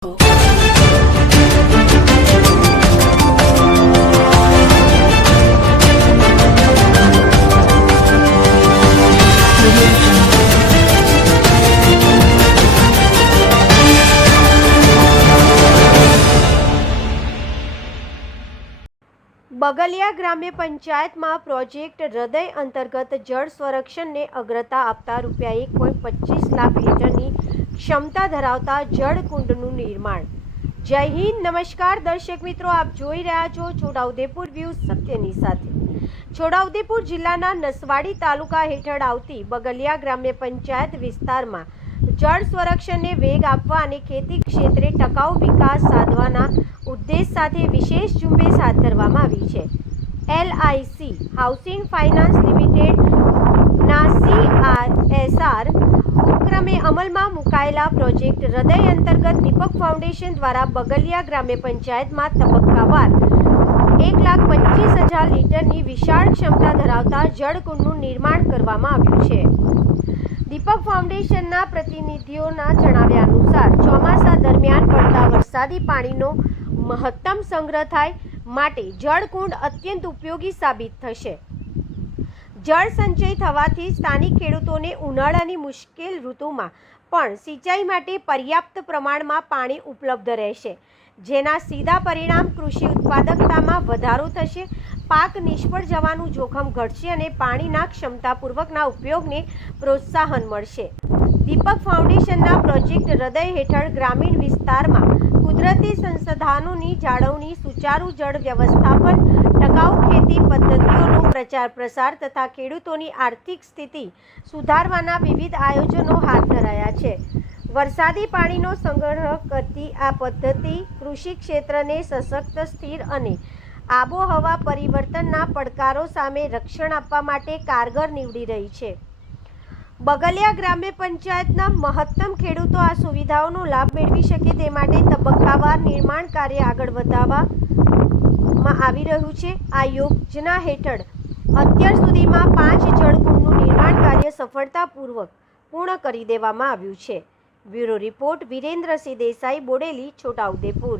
બગલિયા ગ્રામ્ય પંચાયતમાં પ્રોજેક્ટ હૃદય અંતર્ગત જળ સંરક્ષણને અગ્રતા આપતા ₹1.25 લાખ લીટરની ક્ષમતા ધરાવતા જળકુંડનું નિર્માણ। જય હિન્દ, નમસ્કાર દર્શક મિત્રો, આપ જોઈ રહ્યા છો છોટાઉદેપુર વ્યૂઝ સત્યની સાથે। છોટાઉદેપુર જિલ્લાના નસવાડી તાલુકા હેઠળ આવતી બગલિયા ગ્રામ્ય પંચાયત વિસ્તારમાં જળ સંરક્ષણને વેગ આપવા અને ખેતી ક્ષેત્રે ટકાઉ વિકાસ સાધવાના ઉદ્દેશ સાથે વિશેષ ઝુંબેશ હાથ ધરવામાં આવી છે। LIC હાઉસિંગ ફાઇનાન્સ લિમિટેડના CSR ઉપક્રમે અમલમાં મુકાયેલા પ્રોજેક્ટ હૃદય અંતર્ગત દીપક ફાઉન્ડેશન દ્વારા બગલિયા ગ્રામ્ય પંચાયતમાં તબક્કાવાર 1,25,000 લીટરની વિશાળ ક્ષમતા ધરાવતા જળકુંડનું નિર્માણ કરવામાં આવ્યું છે। દીપક ફાઉન્ડેશનના પ્રતિનિધિઓના જણાવ્યા અનુસાર ચોમાસા દરમિયાન પડતા વરસાદી પાણીનો મહત્તમ સંગ્રહ થાય માટે જળકુંડ અત્યંત ઉપયોગી સાબિત થશે। જળ સંચય થવાથી સ્થાનિક ખેડૂતોને ઉનાળાની મુશ્કેલ ઋતુમાં પણ સિંચાઈ માટે પર્યાપ્ત પ્રમાણમાં પાણી ઉપલબ્ધ રહેશે, જેના સીધા પરિણામ કૃષિ ઉત્પાદકતામાં વધારો થશે, પાક નિષ્ફળ જવાનું જોખમ ઘટશે અને પાણીના ક્ષમતાપૂર્વકના ઉપયોગને પ્રોત્સાહન મળશે। દીપક ફાઉન્ડેશનના પ્રોજેક્ટ હૃદય હેઠળ ગ્રામીણ વિસ્તારમાં કુદરતી સંસાધનોની જાળવણી, સુચારુ જળ વ્યવસ્થાપન, ટકાઉ ખેતી પદ્ધતિઓનો પ્રચાર પ્રસાર તથા ખેડૂતોની આર્થિક સ્થિતિ સુધારવાના વિવિધ આયોજનો હાથ ધરાયા છે। વરસાદી પાણીનો સંગ્રહ કરતી આ પદ્ધતિ કૃષિ ક્ષેત્રને સશક્ત, સ્થિર અને આબોહવા પરિવર્તનના પડકારો સામે રક્ષણ આપવા માટે કારગર નીવડી રહી છે। બગલિયા ગ્રામ્ય પંચાયતના મહત્તમ ખેડૂતો આ સુવિધાઓનો લાભ મેળવી શકે તે માટે તબક્કાવાર નિર્માણ કાર્ય આગળ વધારવામાં આવી રહ્યું છે। આ યોજના હેઠળ અત્યાર સુધીમાં 5 જળકુંડનું નિર્માણ કાર્ય સફળતાપૂર્વક પૂર્ણ કરી દેવામાં આવ્યું છે। Bureau report Virendrasinh Desai, Bodeli, Chhota Udepur.